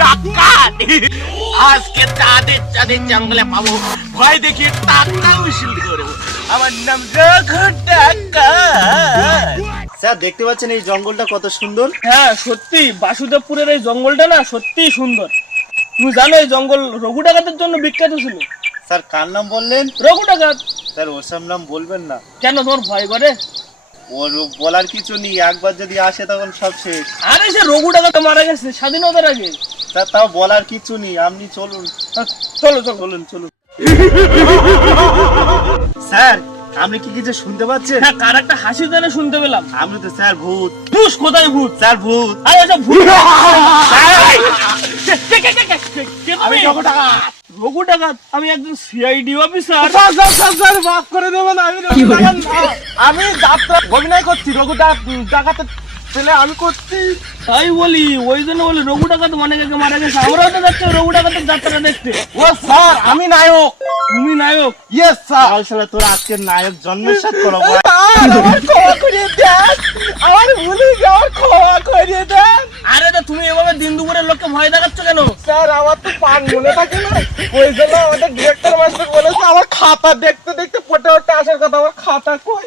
ডাকাত। আজকে চাঁদের চাঁদের জঙ্গলে পাবো, ভয় দেখিয়ে টাকা মিছিল করবো। আমার নাম রঘু ডাকাত। স্যার দেখতে পাচ্ছেন এই জঙ্গলটা কত সুন্দর। হ্যাঁ সত্যি বাসুদেবপুরের এই জঙ্গলটা না সত্যি সুন্দর। তুমি জানো এই জঙ্গল রঘু ডাকাতের জন্য বিখ্যাত ছিল। স্যার কার নাম বললেন? রঘু ডাকাত। স্যার ওসব নাম বলবেন না, কেন তোমার ভয় করে? ওর বলার কিছু নেই, একবার যদি আসে তখন সব শেষ। আরে সে রঘু ডাকাত মারা গেছে স্বাধীনতার আগে। স্যার তাও বলার কিছু নেই, আপনি চলুন। চলো চলো চলুন চলুন। স্যার আপনি কি কিছু শুনতে পাচ্ছেন? হ্যাঁ কার একটা হাসি জানে শুনতে পেলাম। আপনি তো স্যার ভূত। ভূত কোথায় ভূত? স্যার ভূত। আরে ওসব ভূত। আমি রঘু ডাকাত। রঘু ডাকাত? আমি একজন সিআইডি অফিসার। স্যার মাফ করে দেবেন, আমি রঘু ডাকাত না। আমি যাত্রা অভিনয় করছি, রঘু ডাকাতের ছেলে আমি করছি। তাই বলি, ওই জন্য বলি রঘু ডাকাত অনেক আগে মারা গেছে। আমরাও তো যাচ্ছি রঘু ডাকাতের যাত্রা দেখতে। ও স্যার আমি নায়ক। তুমি নায়ক? Yes sir. আসলে তোর আজকের নায়ক জন্মসাত করো। আমার ক্ষমা করিয়ে দেন, আমার ভুলে যাওয়ার ক্ষমা করিয়ে দেন। আরে তো তুমি এভাবে দিন দুপুরের লোককে ভয় দেখাচ্ছ কেন? স্যার আমার তো পান মনে থাকে না, ওই জন্য আমাদের ডিরেক্টর মাস্টার বলেছে আমার খাতা দেখতে দেখতে পটে পটে আসার কথা। আমার খাতা কই?